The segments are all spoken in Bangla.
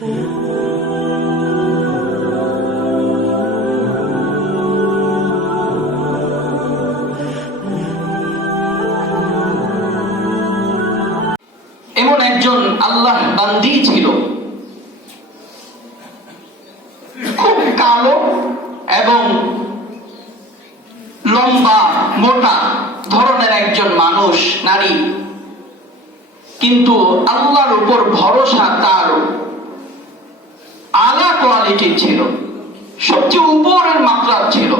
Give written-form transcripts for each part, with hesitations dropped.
এমন একজন আল্লাহ বান্দী ছিল, খুব কালো এবং লম্বা মোটা ধরনের একজন মানুষ, নারী, কিন্তু আল্লাহর উপর ভরসা তার আলা কোয়ালিটির ছিল, সবচেয়ে উপরের মাত্রার ছিল।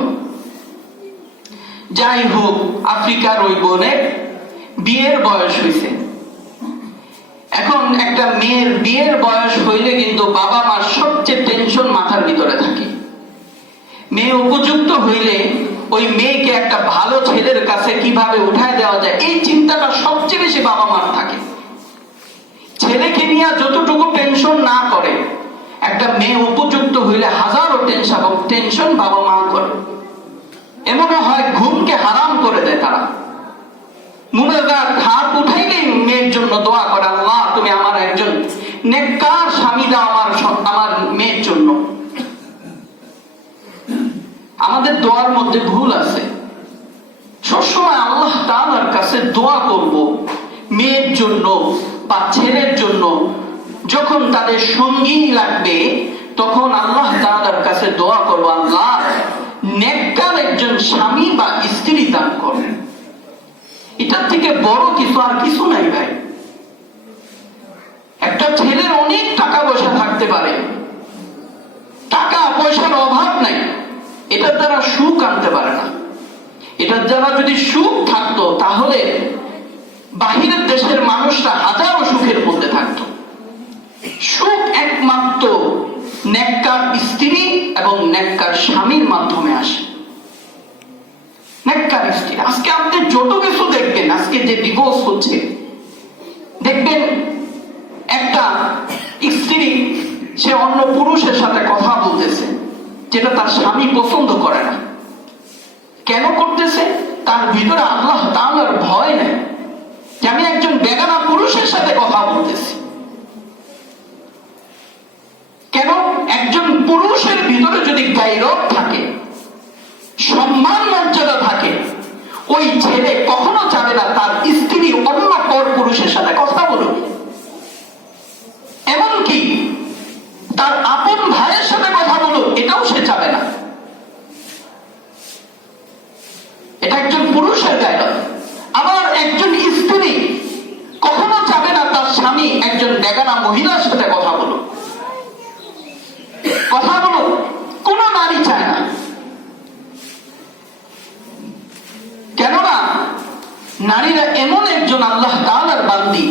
যাই হোক, আফ্রিকার ওই বোনের বিয়ের বয়স হয়েছে। এখন একটা মেয়ের বিয়ের বয়স হইলে কিন্তু বাবা মার সবচেয়ে টেনশন মাথার ভিতরে থাকে। মেয়ে উপযুক্ত হইলে ওই মেয়েকে একটা ভালো ছেলের কাছে কিভাবে উঠায় দেওয়া যায়, এই চিন্তাটা সবচেয়ে বেশি বাবা মার থাকে। ছেলেকে নিয়ে যতটুকু টেনশন না করে, একটা মেয়ে উপযুক্ত হইলে হাজারো টেনশন বাবা মা করে। এমনও হয় ঘুমকে হারাম করে দেয় তারা। মুনাজাত হাত উঠাইলেই মেয়ের জন্য দোয়া করে, আল্লাহ তুমি আমার একজন নেককার স্বামী দাও আমার মেয়ের জন্য। আমাদের দোয়ার মধ্যে ভুল আছে। সবসময় আল্লাহ তাআলার কাছে দোয়া করব মেয়ের জন্য বা ছেলের জন্য। যখন তাদের সঙ্গী লাগবে তখন আল্লাহ তাআলার কাছে দোয়া করব, আল্লাহ নেককার একজন স্বামী বা স্ত্রী দান করেন। এটার থেকে বড় কিছু আর কিছু নাই ভাই। একটা ছেলের অনেক টাকা পয়সা থাকতে পারে, টাকা পয়সার অভাব নাই, এটার দ্বারা সুখ আনতে পারে না। এটার দ্বারা যদি সুখ থাকতো তাহলে বাহিরের দেশের মানুষরা হাজারো সুখের মধ্যে থাকতো। সুখ একমাত্র নেককার স্ত্রী এবং নেককার স্বামীর মাধ্যমে আসে। নেককার স্ত্রী, আজকে আপনি যত কিছু দেখবেন, আজকে যে ডিভোর্স হচ্ছে, দেখবেন একটা স্ত্রী সে অন্য পুরুষের সাথে কথা বলতেছে, যেটা তার স্বামী পছন্দ করে না। কেন করতেছে? তার ভিতরে আল্লাহ তাআলার ভয় নেই যে আমি একজন বেগানা পুরুষের সাথে কথা বলতেছি। কেন? একজন পুরুষের ভিতরে যদি গায়রত থাকে, সম্মান মর্যাদা থাকে, ওই ছেলে কখনো চাবে না তার স্ত্রী অন্য পর পুরুষের সাথে কথা বলুক। এমনকি তার আপন ভাইয়ের সাথে কথা বলুক, এটাও সে চাবে না। এটা একজন পুরুষের গায়রত। আবার একজন স্ত্রী কখনো চাবে না তার স্বামী একজন বেগানা মহিলার সাথে কথা বলুক। কোন নারী চায় না। কেননা নারীরা এমন একজন আল্লাহ তাআলার বান্দী,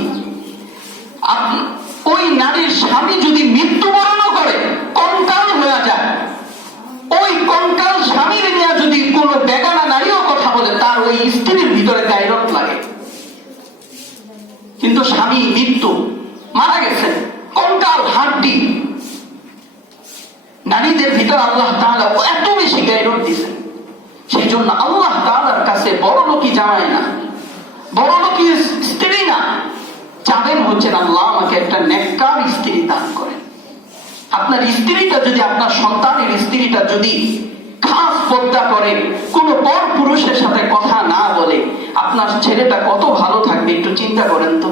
ওই নারীর স্বামী যদি মৃত্যুবরণ করে, কঙ্কাল হয়ে যায়, ওই কঙ্কাল স্বামীর নিয়ে যদি কোনো বেগানা নারীও কথা বলে, তার ওই স্ত্রীর ভিতরে গায়রত লাগে। কিন্তু স্বামী মৃত্যু, মারা গেছেন, কঙ্কাল হাড্ডি, নারীদের ভিতরে আল্লাহ তাআলা এত বেশি গায়রত দিয়েছেন। সেই জন্য আল্লাহ তাআলার কাছে বড় লোকই জামাই না, বড় লোকই স্ত্রী না, চাবেন হচ্ছেন আল্লাহ আমাকে একটা নেককার স্ত্রী দান করেন। আপনার স্ত্রীটা যদি, আপনার সন্তানের স্ত্রীটা যদি খাস পর্দা করে, কোনো পর পুরুষের সাথে কথা না বলে, আপনার ছেলেটা কত ভালো থাকবে একটু চিন্তা করেন তো।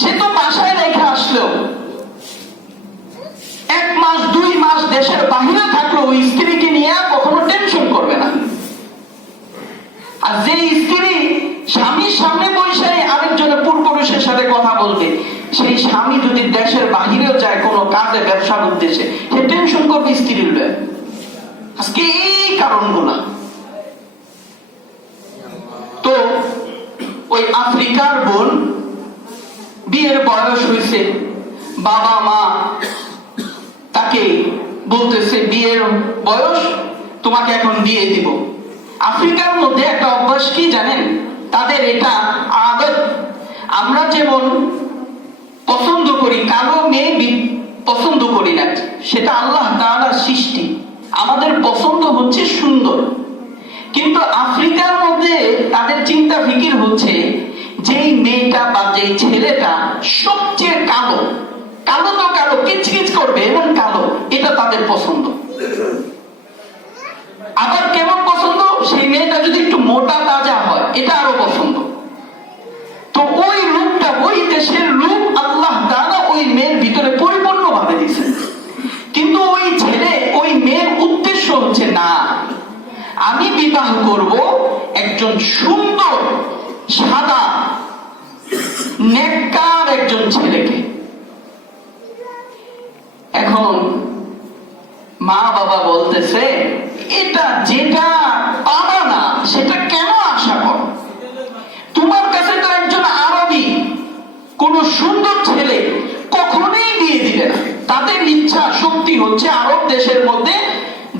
সে তো বাসায় রেখে আসলেও, 1 মাস 2 মাস দেশের বাহিরে থাকলেও ওই স্ত্রীকে নিয়ে কখনো টেনশন করবে না। আর যে স্ত্রী স্বামীর সামনে বসে আরেকজনের পুরুষের সাথে কথা বলবে, সেই স্বামী যদি দেশের বাহিরেও যায় কোনো কাজে, ব্যবসার উদ্দেশ্যে, সে টেনশন করবে স্ত্রীর লয়ে। আজকে এই কারণগুলা। তো ওই আফ্রিকার বোন বিয়ের বয়স হয়েছে, বাবা মা তাকে বলতেছে বিয়ের বয়স, তোমাকে এখন বিয়ে দিব। আফ্রিকার মধ্যে একটা অভ্যাস কি জানেন? তাদের এটা আদত। আমরা যেমন পছন্দ করি, কালো মেয়ে পছন্দ করি না, সেটা আল্লাহ তাআলার সৃষ্টি। আমাদের পছন্দ হচ্ছে সুন্দর। কিন্তু আফ্রিকার মধ্যে তাদের চিন্তা ফিকির হচ্ছে, যেই মেয়েটা বা যেই ছেলেটা সবচেয়ে কালো, কালো তো কালো, কিচকিচ করবে এবং কালো, এটা তাদের পছন্দ। আবার কেমন পছন্দ, সেই মেয়েটা যদি একটু মোটা তাজা হয়, এটা আরো পছন্দ। তো ওই রূপটা, ওই দেশের রূপ আল্লাহ তাআলা ওই মেয়ের ভিতরে পরিপূর্ণ ভাবে দিয়েছেন। কিন্তু ওই ছেলে, ওই মেয়ের উদ্দেশ্য হচ্ছে না, আমি বিবাহ করব একজন সুন্দর সাদা নেককার একজন ছেলেকে। এখন মা বাবা বলতেছে, এটা যেটা পাবা না সেটা কেন আশা করো? তোমার কাছে তো একজন আরবি কোন সুন্দর ছেলে কখনোই বিয়ে দিবে না। তাদের ইচ্ছা শক্তি হচ্ছে আরব দেশের মধ্যে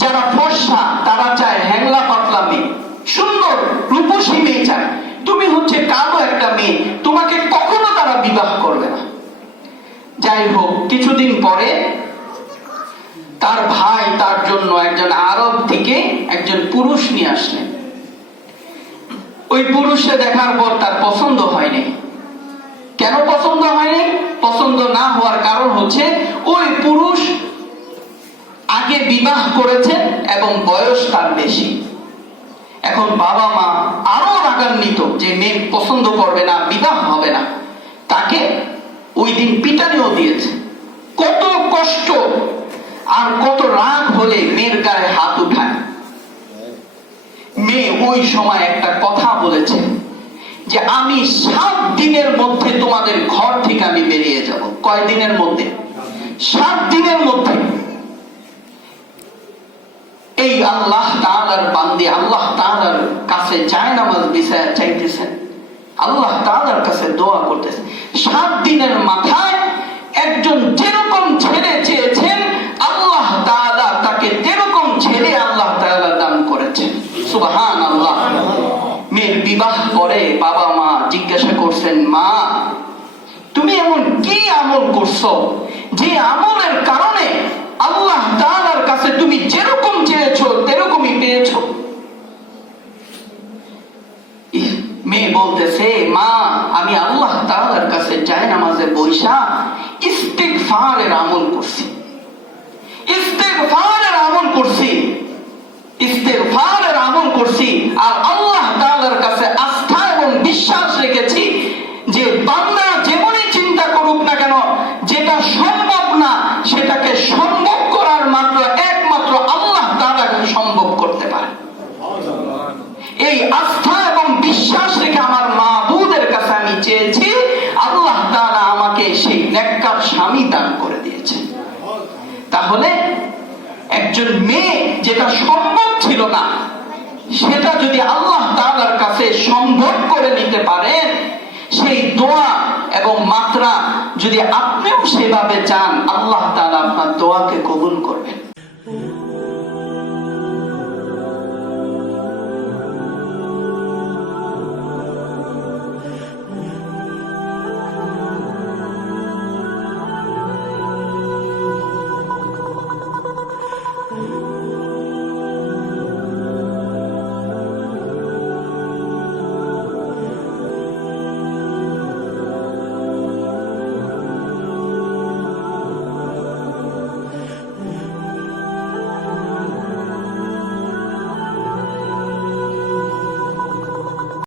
যারা ফর্সা তারা চায় হ্যাংলা পাতলা মেয়ে, সুন্দর রূপসী মেয়ে চায়। তুমি হচ্ছে কালো একটা মেয়ে, তোমাকে কখনো তারা বিবাহ করবে না। যাই হোক, কিছুদিন পরে তার ভাই তার জন্য একজন আরব থেকে একজন পুরুষ নিয়ে আসলেন। ওই পুরুষকে দেখার পর তার পছন্দ হয়নি। কেন পছন্দ হয়নি? পছন্দ না হওয়ার কারণ হচ্ছে ওই পুরুষ আগে বিবাহ করেছেন এবং বয়স তার বেশি। এখন বাবা মা আরো রাগান্বিত যে মেয়ে পছন্দ করবে না, বিবাহ হবে না। তাকে ওই দিন পিটানিও দিয়েছে। কত কষ্ট আর কত রাগ হলে মেয়ের গায়ে হাত উঠায়। মেয়ে ওই সময় একটা কথা বলেছে যে আমি 7 দিনের মধ্যে তোমাদের ঘর থেকে আমি বেরিয়ে যাব। কয় দিনের মধ্যে? 7 দিনের মধ্যে। এই আল্লাহ তাআলার বান্দী আল্লাহ তাআলার কাছে জায়নামাজ বিছায়া চাইতেছেন, আল্লাহ তাআলার কাছে দোয়া করতেছেন। 7 দিনের মাথায় একজন যেরকম ছেলে চেয়েছেন আল্লাহ তাআলা তাকে তেরকম ছেলে আল্লাহ তাআলা দান করেছেন। সুবহানাল্লাহ। মেয়ের বিবাহ করে বাবা মা জিজ্ঞাসা করছেন, মা তুমি এমন কি আমল করছো যে আমলের কারণে আল্লাহ তাআলার কাছে তুমি যেরকম চেয়েছো তেরকমই পেয়েছো? মেয়ে বলতেছে, মা আমি আল্লাহ তাআলার কাছে জায়নামাজে বইসা ইস্তিগফারের আমল করছি, ইস্তিগফারের আমল করছি, ইস্তিগফারের আমল করছি। আর আল্লাহ তাআলার কাছে আস্থা এবং বিশ্বাস রেখেছি যে বান্দা যেমনই চিন্তা করুক না কেন, যেটা সম্ভব না সেটাকে সম্ভব করার মাত্র একমাত্র আল্লাহ তাআলা সম্ভব করতে পারে। এই আস্থা এবং বিশ্বাস রেখে আমার মাবুদের কাছে আমি চেয়েছি, আল্লাহ তাআলা আমাকে সেই নেককার স্বামী দান করে দিয়েছে। তাহলে একজন মেয়ে যেটা সম্ভব ছিল না সেটা যদি আল্লাহ তাআলার কাছে সম্ভব করে নিতে পারেন, সেই দোয়া এবং মাত্রা যদি আপনিও সেভাবে চান, আল্লাহ তাআলা আপনার দোয়াকে কবুল করবেন।